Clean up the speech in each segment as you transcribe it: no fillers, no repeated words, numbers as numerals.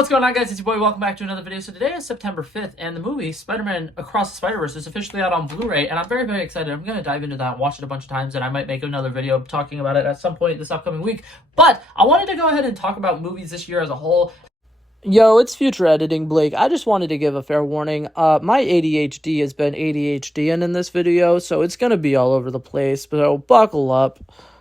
what's going on, guys? It's your boy. Welcome back to another video. So today is September 5th, and the movie Spider-Man Across the Spider-Verse is officially out on Blu-ray, and I'm very, very excited. I'm going to dive into that and watch it a bunch of times, and I might make another video talking about it at some point this upcoming week. But I wanted to go ahead and talk about movies this year as a whole. Yo, it's Future Editing Blake. I just wanted to give a fair warning. My ADHD has been ADHDing in this video, so it's going to be all over the place, so buckle up.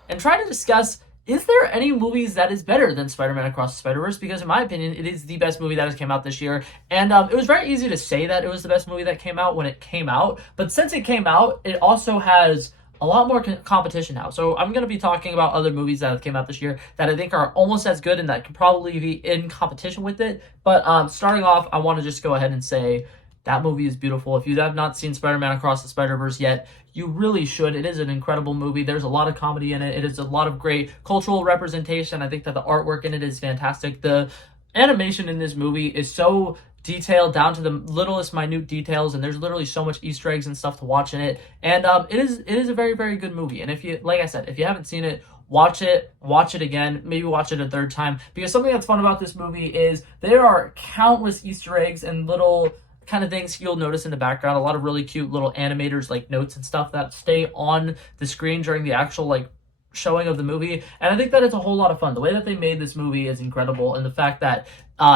And try to discuss, is there any movies that is better than Spider-Man Across the Spider-Verse? Because in my opinion, it is the best movie that has come out this year. And it was very easy to say that it was the best movie that came out when it came out. But since it came out, it also has a lot more competition now. So I'm going to be talking about other movies that have came out this year that I think are almost as good and that could probably be in competition with it. But starting off, I want to just go ahead and say that movie is beautiful. If you have not seen Spider-Man Across the Spider-Verse yet, you really should. It is an incredible movie. There's a lot of comedy in it. It is a lot of great cultural representation. I think that the artwork in it is fantastic. The animation in this movie is so detailed down to the littlest minute details, and there's literally so much Easter eggs and stuff to watch in it. And it is a very, very good movie. And if you, like I said, if you haven't seen it, watch it again, maybe watch it a third time, because something that's fun about this movie is there are countless Easter eggs and little kind of things you'll notice in the background. A lot of really cute little animators, like notes and stuff that stay on the screen during the actual like showing of the movie. And I think that it's a whole lot of fun. The way that they made this movie is incredible, and the fact that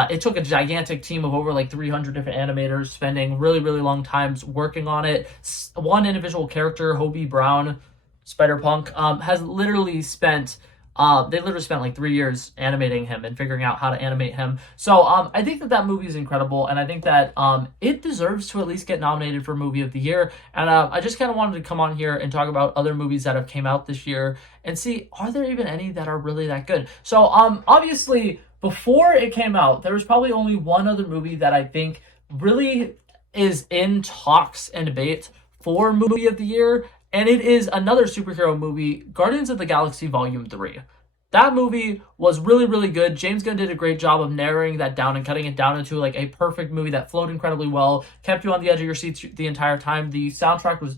it took a gigantic team of over like 300 different animators spending really, really long times working on it. One individual character, Hobie Brown, Spider-Punk, has literally spent they literally spent like 3 years animating him and figuring out how to animate him. So I think that that movie is incredible, and I think that it deserves to at least get nominated for Movie of the Year. And I just kind of wanted to come on here and talk about other movies that have came out this year and see, are there even any that are really that good? So obviously, before it came out, there was probably only one other movie that I think really is in talks and debate for Movie of the Year, and it is another superhero movie, Guardians of the Galaxy Volume 3. That movie was really, really good. James Gunn did a great job of narrowing that down and cutting it down into like a perfect movie that flowed incredibly well, kept you on the edge of your seats the entire time. The soundtrack was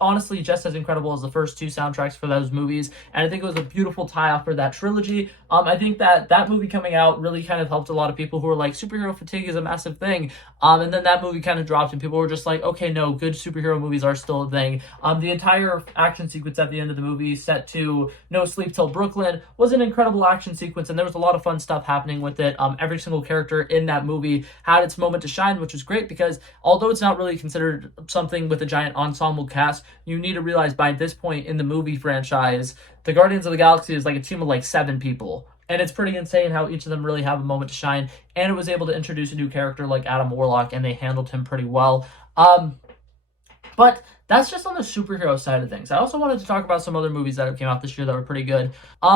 honestly just as incredible as the first two soundtracks for those movies, and I think it was a beautiful tie-off for that trilogy. I think that that movie coming out really kind of helped a lot of people who were like, superhero fatigue is a massive thing, and then that movie kind of dropped and people were just like, okay, no, good superhero movies are still a thing. The entire action sequence at the end of the movie, set to No Sleep Till Brooklyn, was an incredible action sequence, and there was a lot of fun stuff happening with it. Every single character in that movie had its moment to shine, which was great, because although it's not really considered something with a giant ensemble cast, you need to realize by this point in the movie franchise, the Guardians of the Galaxy is like a team of like 7 people. And it's pretty insane how each of them really have a moment to shine. And it was able to introduce a new character like Adam Warlock, and they handled him pretty well. But that's just on the superhero side of things. I also wanted to talk about some other movies that have came out this year that were pretty good.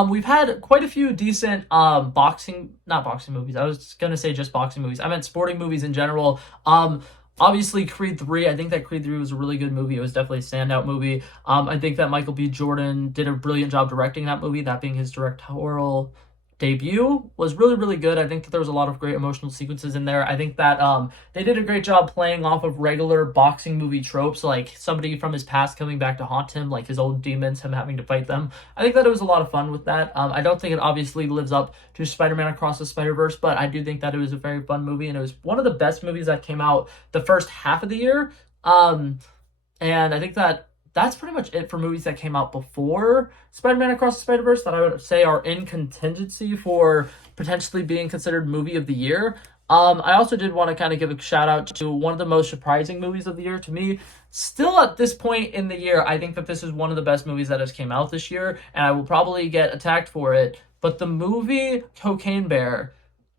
We've had quite a few decent not boxing movies. I was going to say just boxing movies. I meant sporting movies in general. Obviously, Creed 3, I think that Creed 3 was a really good movie. It was definitely a standout movie. I think that Michael B. Jordan did a brilliant job directing that movie, that being his directorial debut, was really, really good. I think that there was a lot of great emotional sequences in there. I think that they did a great job playing off of regular boxing movie tropes, like somebody from his past coming back to haunt him, like his old demons, him having to fight them. I think that it was a lot of fun with that. I don't think it obviously lives up to Spider-Man Across the Spider-Verse, but I do think that it was a very fun movie, and it was one of the best movies that came out the first half of the year. And I think that that's pretty much it for movies that came out before Spider-Man Across the Spider-Verse that I would say are in contingency for potentially being considered Movie of the Year. I also did want to kind of give a shout out to one of the most surprising movies of the year to me. Still at this point in the year, I think that this is one of the best movies that has came out this year, and I will probably get attacked for it. But the movie Cocaine Bear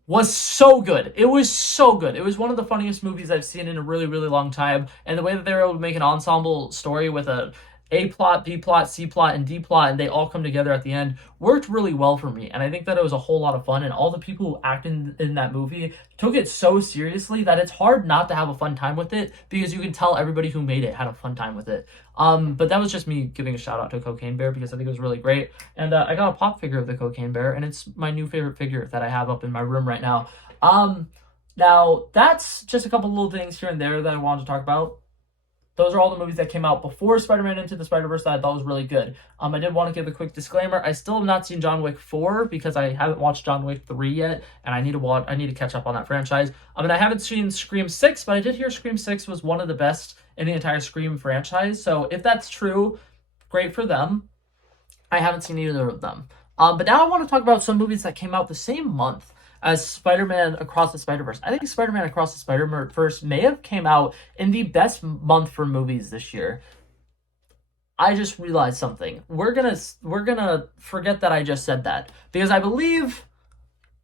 was so good. It was so good. It was one of the funniest movies I've seen in a really, really long time. And the way that they were able to make an ensemble story with A plot, B plot, C plot, and D plot, and they all come together at the end, worked really well for me. And I think that it was a whole lot of fun, and all the people who acted in that movie took it so seriously that it's hard not to have a fun time with it, because you can tell everybody who made it had a fun time with it. But that was just me giving a shout out to Cocaine Bear, because I think it was really great. And I got a pop figure of the Cocaine Bear, and it's my new favorite figure that I have up in my room right now. Now that's just a couple little things here and there that I wanted to talk about. those are all the movies that came out before Spider-Man Into the Spider-Verse that I thought was really good. I did want to give a quick disclaimer. I still have not seen John Wick 4 because I haven't watched John Wick 3 yet, and I need to catch up on that franchise. I haven't seen Scream 6, but I did hear Scream 6 was one of the best in the entire Scream franchise. So if that's true, great for them. I haven't seen either of them. But now I want to talk about some movies that came out the same month as Spider-Man Across the Spider-Verse. I think Spider-Man Across the Spider-Verse may have came out in the best month for movies this year. I just realized something. We're gonna forget that I just said that because I believe.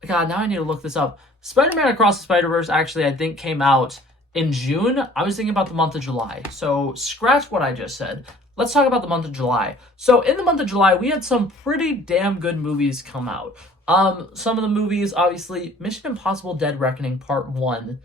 God, now I need to look this up. Spider-Man Across the Spider-Verse actually I think came out in June. I was thinking about the month of July. So scratch what I just said. Let's talk about the month of July. So in the month of July, we had some pretty damn good movies come out. Some of the movies, obviously, Mission Impossible: Dead Reckoning Part 1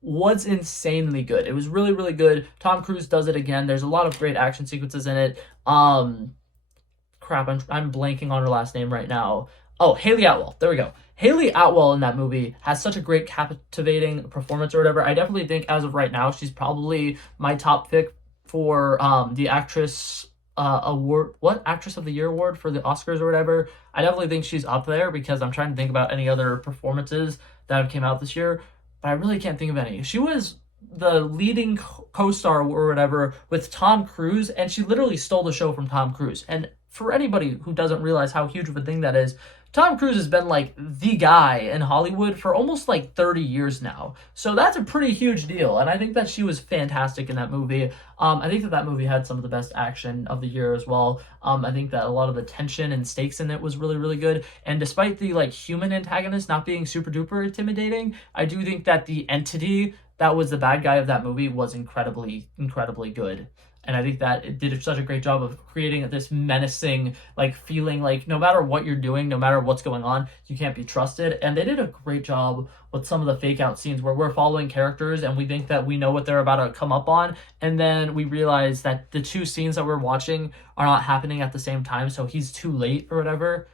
was insanely good. It was really, really good. Tom Cruise does it again. There's a lot of great action sequences in it. Crap, I'm blanking on her last name right now. Oh, Haley Atwell. There we go. Haley Atwell in that movie has such a great captivating performance or whatever. I definitely think as of right now, she's probably my top pick for the actress award, what actress of the year award for the Oscars or whatever. I definitely think she's up there because I'm trying to think about any other performances that have came out this year, but I really can't think of any. She was the leading co-star or whatever with Tom Cruise, and she literally stole the show from Tom Cruise. And for anybody who doesn't realize how huge of a thing that is, Tom Cruise has been like the guy in Hollywood for almost like 30 years now. So that's a pretty huge deal. And I think that she was fantastic in that movie. I think that movie had some of the best action of the year as well. I think that a lot of the tension and stakes in it was really, really good. And despite the like human antagonist not being super duper intimidating, I do think that the entity that was the bad guy of that movie was incredibly, incredibly good. And I think that it did such a great job of creating this menacing, like, feeling like no matter what you're doing, no matter what's going on, you can't be trusted. And they did a great job with some of the fake out scenes where we're following characters and we think that we know what they're about to come up on. And then we realize that the two scenes that we're watching are not happening at the same time. So he's too late or whatever.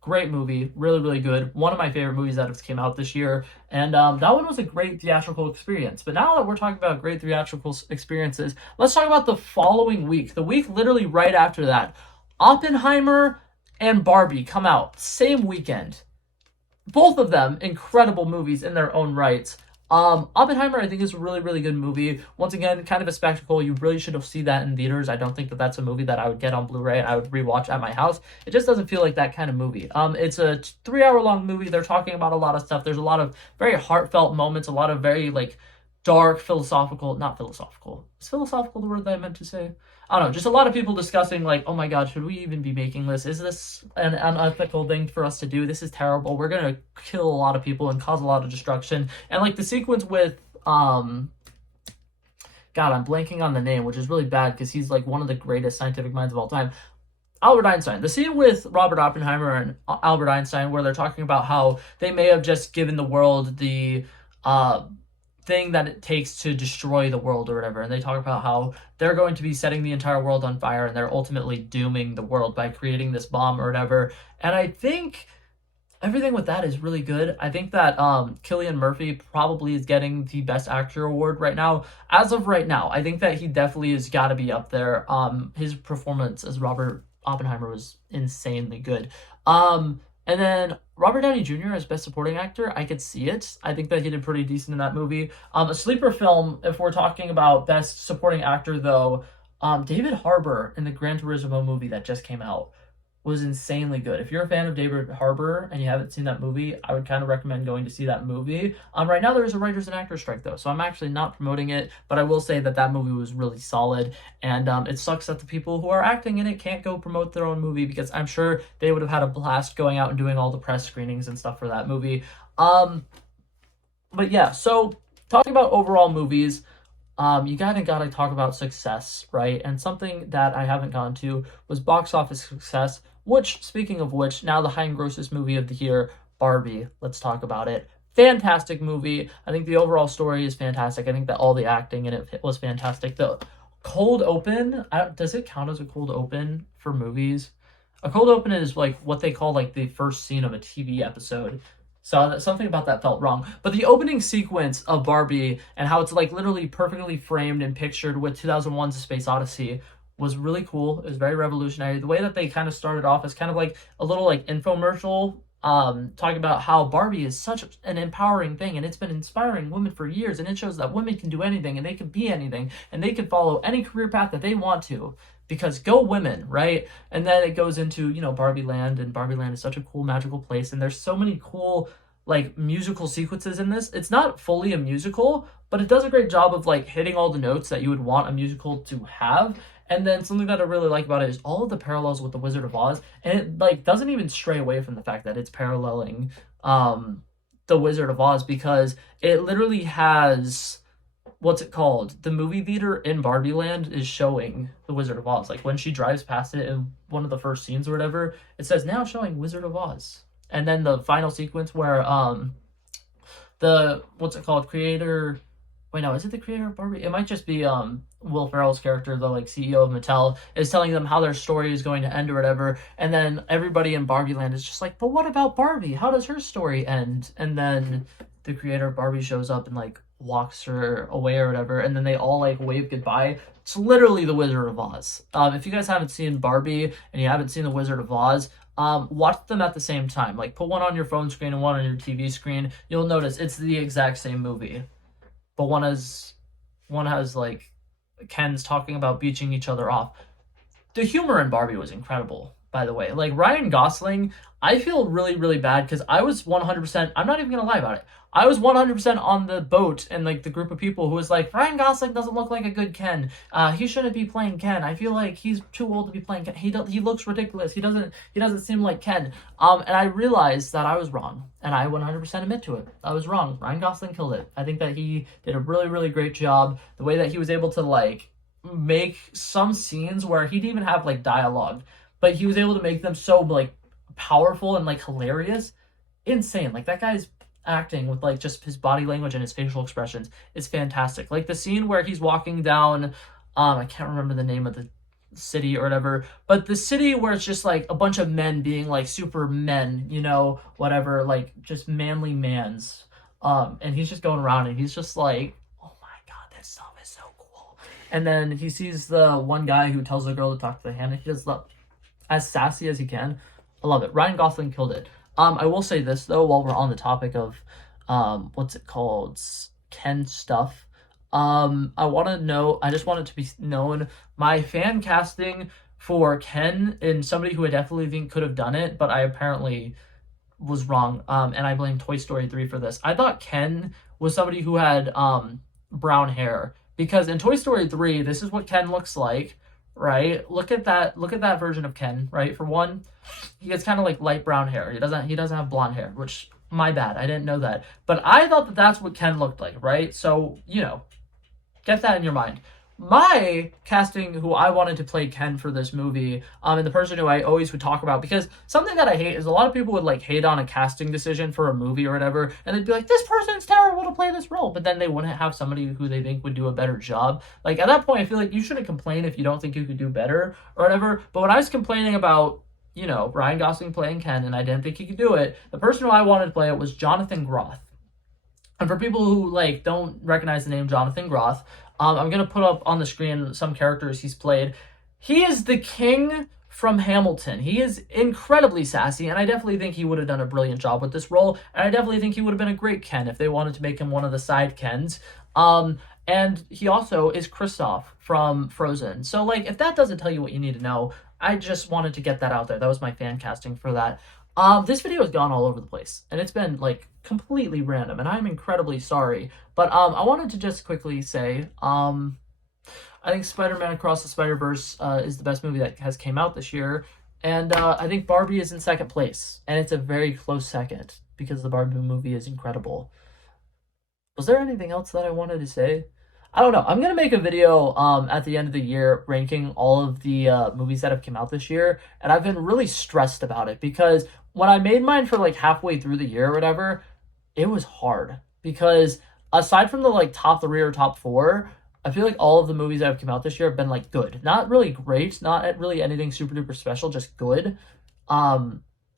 Great movie, really, really good. One of my favorite movies that came out this year, and that one was a great theatrical experience. But now that we're talking about great theatrical experiences, let's talk about the following week. The week literally right after that, Oppenheimer and Barbie come out same weekend. Both of them incredible movies in their own rights. Oppenheimer, I think, is a really, really good movie. Once again, kind of a spectacle. You really should have seen that in theaters. I don't think that that's a movie that I would get on Blu-ray and I would rewatch at my house. It just doesn't feel like that kind of movie. It's a 3-hour-long movie. They're talking about a lot of stuff. There's a lot of very heartfelt moments, a lot of very, like, dark, philosophical, not philosophical. Is philosophical the word that I meant to say? I don't know, just a lot of people discussing, like, oh my god, should we even be making this? Is this an unethical thing for us to do? This is terrible. We're gonna kill a lot of people and cause a lot of destruction. And, like, the sequence with, God, I'm blanking on the name, which is really bad because he's, like, one of the greatest scientific minds of all time. Albert Einstein. The scene with Robert Oppenheimer and Albert Einstein where they're talking about how they may have just given the world the, thing that it takes to destroy the world or whatever, and they talk about how they're going to be setting the entire world on fire and they're ultimately dooming the world by creating this bomb or whatever. And I think everything with that is really good. I think that Cillian Murphy probably is getting the best actor award right now. As of right now, I think that he definitely has got to be up there. His performance as Robert Oppenheimer was insanely good. And then Robert Downey Jr. as Best Supporting Actor, I could see it. I think that he did pretty decent in that movie. A sleeper film, if we're talking about Best Supporting Actor, though, David Harbour in the Gran Turismo movie that just came out was insanely good. If you're a fan of David Harbour and you haven't seen that movie, I would kind of recommend going to see that movie. Right now there's a writers and actors strike though, so I'm actually not promoting it, but I will say that that movie was really solid, and it sucks that the people who are acting in it can't go promote their own movie because I'm sure they would have had a blast going out and doing all the press screenings and stuff for that movie. But yeah, so talking about overall movies, you gotta talk about success, right? And something that I haven't gone to was box office success, which, speaking of which, now the high and grossest movie of the year, Barbie. Let's talk about it. Fantastic movie. I think the overall story is fantastic. I think that all the acting in it was fantastic. The cold open, does it count as a cold open for movies? A cold open is like what they call like the first scene of a TV episode. So something about that felt wrong. But the opening sequence of Barbie and how it's like literally perfectly framed and pictured with 2001's A Space Odyssey was really cool. It was very revolutionary. The way that they kind of started off as kind of like a little like infomercial, talking about how Barbie is such an empowering thing and it's been inspiring women for years, and it shows that women can do anything and they can be anything and they can follow any career path that they want to, because go women, right? And then it goes into, Barbie Land, and Barbie Land is such a cool magical place, and there's so many cool like musical sequences in this. It's not fully a musical, but it does a great job of like hitting all the notes that you would want a musical to have. And then something that I really like about it is all of the parallels with the Wizard of Oz, and it like doesn't even stray away from the fact that it's paralleling the Wizard of Oz, because it literally has, what's it called? The movie theater in Barbie Land is showing The Wizard of Oz. Like when she drives past it in one of the first scenes or whatever, it says now showing Wizard of Oz. And then the final sequence where the, what's it called, creator, wait, no, is it the creator of Barbie? It might just be Will Ferrell's character, the like CEO of Mattel, is telling them how their story is going to end or whatever. And then everybody in Barbie Land is just like, but what about Barbie? How does her story end? And then the creator of Barbie shows up and like walks her away or whatever, and then they all like wave goodbye. It's literally the Wizard of Oz. If you guys haven't seen Barbie and you haven't seen the Wizard of Oz, watch them at the same time. Like put one on your phone screen and one on your TV screen. You'll notice it's the exact same movie, but one has like Ken's talking about beaching each other off. The humor in Barbie was incredible, by the way. Like Ryan Gosling, I feel really, really bad because I was 100%, I'm not even going to lie about it. I was 100% on the boat and like the group of people who was like, Ryan Gosling doesn't look like a good Ken. He shouldn't be playing Ken. I feel like he's too old to be playing Ken. He looks ridiculous. He doesn't seem like Ken. And I realized that I was wrong, and I 100% admit to it. I was wrong. Ryan Gosling killed it. I think that he did a really, really great job. The way that he was able to like make some scenes where he didn't even have like dialogue, but he was able to make them so like powerful and like hilarious. Insane. Like that guy's acting with like just his body language and his facial expressions is fantastic. Like the scene where he's walking down, I can't remember the name of the city or whatever, but the city where it's just like a bunch of men being like super men, whatever, like just manly mans. And he's just going around and he's just like, oh my god, that stuff is so cool. And then he sees the one guy who tells the girl to talk to the hand, and he just look as sassy as he can. I love it. Ryan Gosling killed it. I will say this though, while we're on the topic of what's it called, Ken stuff. I just want it to be known, my fan casting for Ken, and somebody who I definitely think could have done it, but I apparently was wrong. And I blame Toy Story 3 for this. I thought Ken was somebody who had brown hair, because in Toy Story 3, this is what Ken looks like, right? Look at that version of Ken, right? For one, he gets kind of like light brown hair. He doesn't have blonde hair, which my bad. I didn't know that. But I thought that that's what Ken looked like, right? So, get that in your mind. My casting, who I wanted to play Ken for this movie, and the person who I always would talk about, because something that I hate is a lot of people would like hate on a casting decision for a movie or whatever, and they'd be like, this person's terrible to play this role, but then they wouldn't have somebody who they think would do a better job. Like at that point, I feel like you shouldn't complain if you don't think you could do better or whatever. But when I was complaining about, Ryan Gosling playing Ken, and I didn't think he could do it, the person who I wanted to play it was Jonathan Groff. And for people who like don't recognize the name Jonathan Groff, I'm gonna put up on the screen some characters he's played. He is the king from Hamilton. He is incredibly sassy, and I definitely think he would have done a brilliant job with this role. And I definitely think he would have been a great Ken if they wanted to make him one of the side Kens. And he also is Kristoff from Frozen. So like, if that doesn't tell you what you need to know, I just wanted to get that out there. That was my fan casting for that. This video has gone all over the place, and it's been like completely random, and I'm incredibly sorry. But I wanted to just quickly say, I think Spider-Man Across the Spider-Verse is the best movie that has came out this year, and I think Barbie is in second place, and it's a very close second because the Barbie movie is incredible. Was there anything else that I wanted to say? I don't know. I'm gonna make a video at the end of the year ranking all of the movies that have come out this year, and I've been really stressed about it because when I made mine for like halfway through the year or whatever, it was hard because aside from the like top 3 or top 4, I feel like all of the movies that have come out this year have been like good, not really great, not really anything super duper special, just good.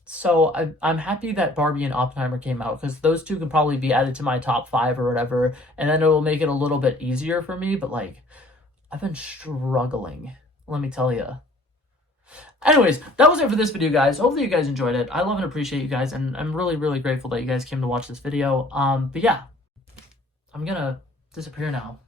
So I'm happy that Barbie and Oppenheimer came out because those two can probably be added to my top five or whatever, and then it will make it a little bit easier for me. But like, I've been struggling, let me tell you. Anyways, that was it for this video, guys. Hopefully you guys enjoyed it. I love and appreciate you guys, and I'm really, really grateful that you guys came to watch this video. But yeah, I'm gonna disappear now.